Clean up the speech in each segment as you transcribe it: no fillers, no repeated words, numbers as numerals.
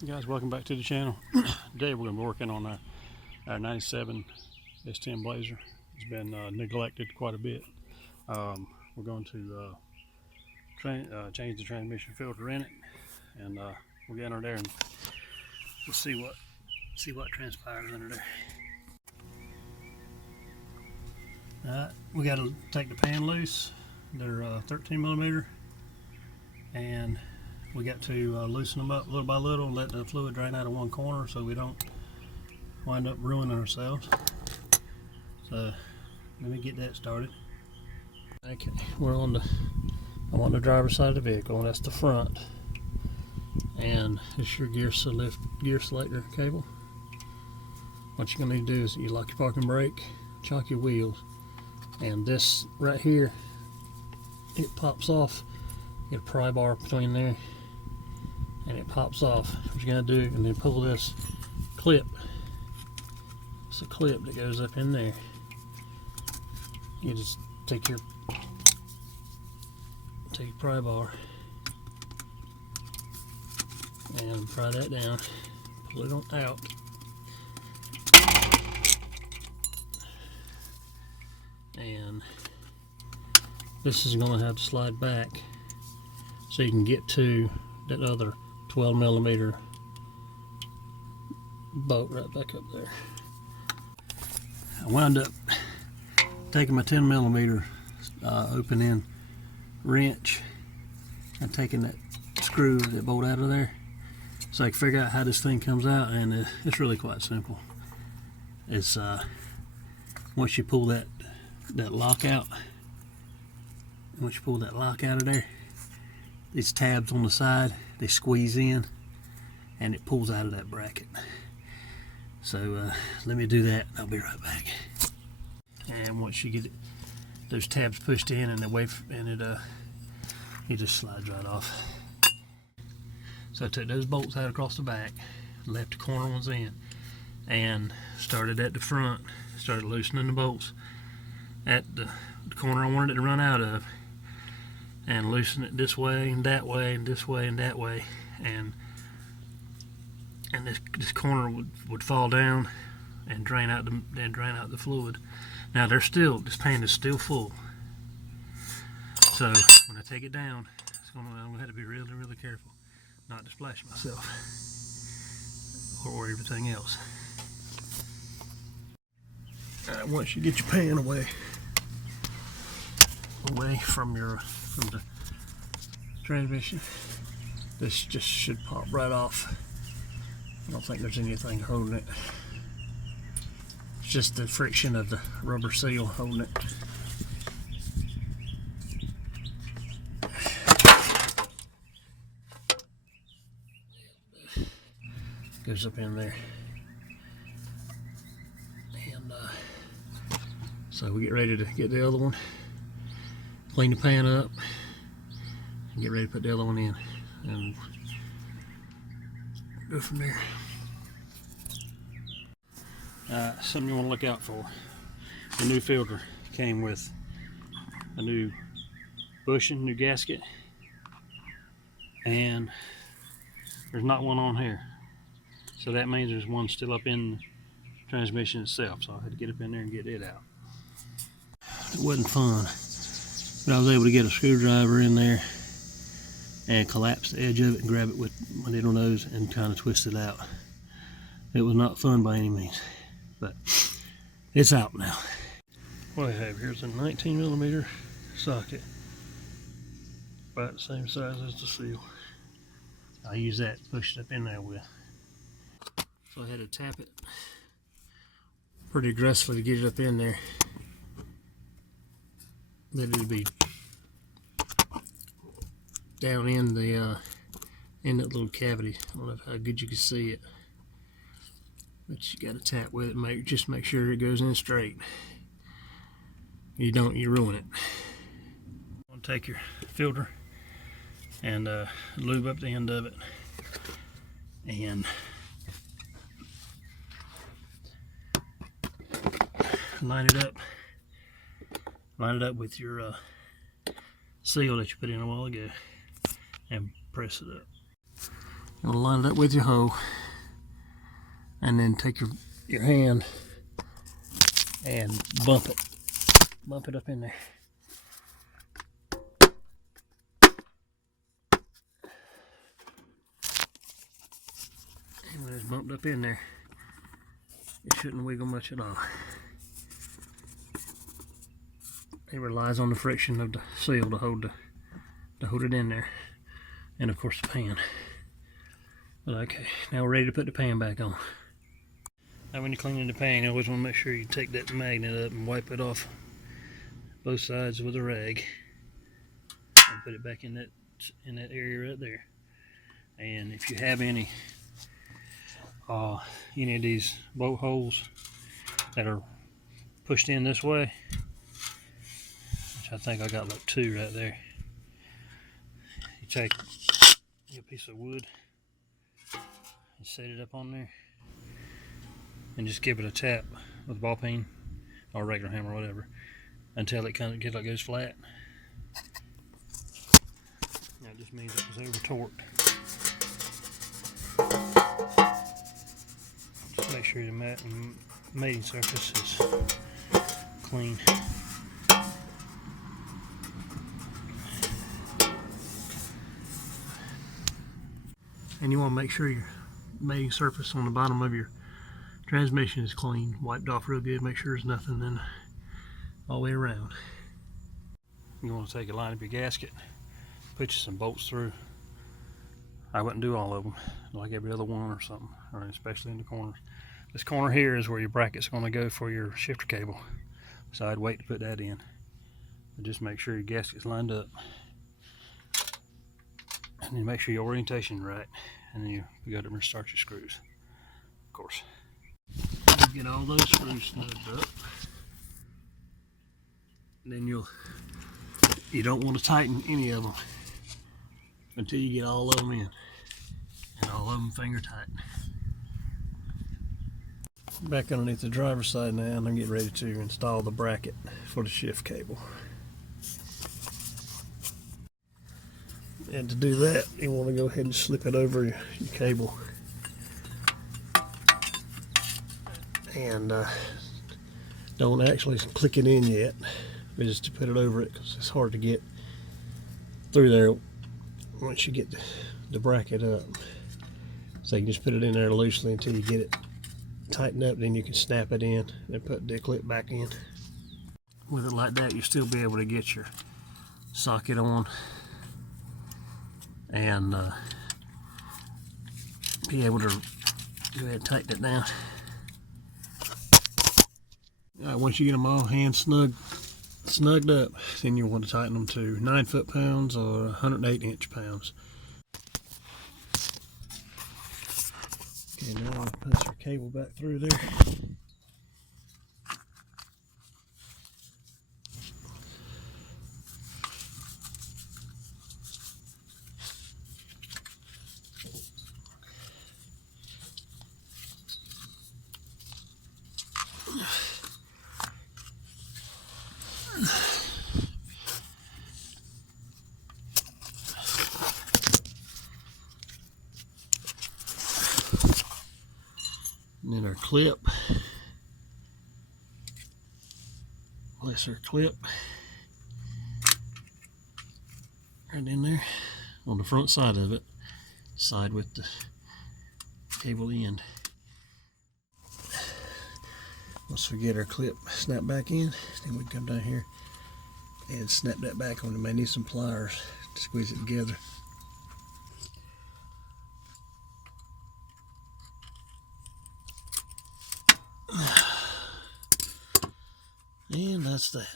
Hey guys, welcome back to the channel. Today we're going to be working on our 97 S-10 Blazer. It's been neglected quite a bit. We're going to change the transmission filter in it, and we'll get under there and we'll see what transpires under there. Alright, we got to take the pan loose. They're 13 millimeter, and we got to loosen them up little by little and let the fluid drain out of one corner so we don't wind up ruining ourselves. So let me get that started. Okay, I'm on the driver's side of the vehicle, and that's the front. And it's your gear selector cable. What you're gonna need to do is you lock your parking brake, chock your wheels, and this right here, it pops off. Get a pry bar between there, and it pops off. What you're gonna do, and then pull this clip. It's a clip that goes up in there. You just take your pry bar and pry that down. Pull it on out. And this is gonna have to slide back so you can get to that other 12 millimeter bolt right back up there. I wound up taking my 10 millimeter open end wrench and taking that screw, that bolt out of there, so I can figure out how this thing comes out, and it's really quite simple. It's once you pull that lock out, of there, these tabs on the side, they squeeze in and it pulls out of that bracket. So let me do that, I'll be right back. And once you get those tabs pushed in and it just slides right off. So I took those bolts out across the back, left the corner ones in, and started at the front, started loosening the bolts at the corner I wanted it to run out of, and loosen it this way and that way and this way and that way, and this corner would fall down and drain out the fluid. Now this pan is still full, so when I take it down, I'm gonna have to be really, really careful not to splash myself or everything else. Once you get your pan away from the transmission, this just should pop right off. I don't think there's anything holding it. It's just the friction of the rubber seal holding it. Goes up in there. And so we get ready to get the other one, clean the pan up, and get ready to put the other one in, and go from there. Something you want to look out for. The new filter came with a new bushing, new gasket, and there's not one on here. So that means there's one still up in the transmission itself, so I had to get up in there and get it out. It wasn't fun, but I was able to get a screwdriver in there and collapse the edge of it and grab it with my little nose and kind of twist it out. It was not fun by any means, but it's out now. What I have here is a 19 millimeter socket, about the same size as the seal. I use that to push it up in there with. So I had to tap it pretty aggressively to get it up in there. That it'd be down in that little cavity. I don't know how good you can see it, but you got to tap with it. Just make sure it goes in straight. You don't, you ruin it. You want to take your filter and lube up the end of it, and line it up with your seal that you put in a while ago, and press it up. You want to line it up with your hoe, and then take your hand and bump it up in there. And when it's bumped up in there, it shouldn't wiggle much at all. It relies on the friction of the seal to hold it in there, and of course the pan. But okay, now we're ready to put the pan back on. Now when you're cleaning the pan, you always want to make sure you take that magnet up and wipe it off both sides with a rag, and put it back in that area right there. And if you have any of these bolt holes that are pushed in this way, which I think I got like 2 right there, you take a piece of wood and set it up on there, and just give it a tap with a ball peen or a regular hammer or whatever until it kind of goes flat. That just means it was over torqued. Just make sure the mating surface is clean. And you want to make sure your mating surface on the bottom of your transmission is clean, wiped off real good, make sure there's nothing then all the way around. You want to take a line of your gasket, put you some bolts through. I wouldn't do all of them, like every other one or something, or especially in the corners. This corner here is where your bracket's going to go for your shifter cable, so I'd wait to put that in. But just make sure your gasket's lined up, and then make sure your orientation's right, and then you go to restart your screws, of course. Get all those screws snugged up. And then you don't want to tighten any of them until you get all of them in, and all of them finger tight. Back underneath the driver's side now, and I'm getting ready to install the bracket for the shift cable. And to do that, you want to go ahead and slip it over your cable. And don't actually click it in yet, but just to put it over it, because it's hard to get through there once you get the bracket up. So you can just put it in there loosely until you get it tightened up, then you can snap it in and put the clip back in. With it like that, you'll still be able to get your socket on and be able to go ahead and tighten it down. Once you get them all hand snugged up, then you want to tighten them to 9 foot-pounds or 108 inch-pounds. Okay, now I'll put your cable back through there. And then our clip, place our clip right in there on the front side of it, side with the cable end. Once we get our clip snapped back in, then we come down here and snap that back on. We may need some pliers to squeeze it together. And that's that.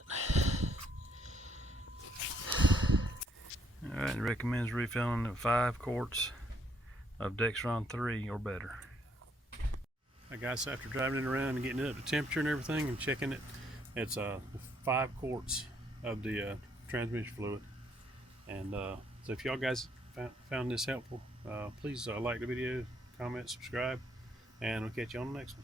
Alright, it recommends refilling at 5 quarts of Dexron 3 or better. Alright guys, so after driving it around and getting it up to temperature and everything and checking it, it's 5 quarts of the transmission fluid. And so if y'all guys found this helpful, please like the video, comment, subscribe, and we'll catch you on the next one.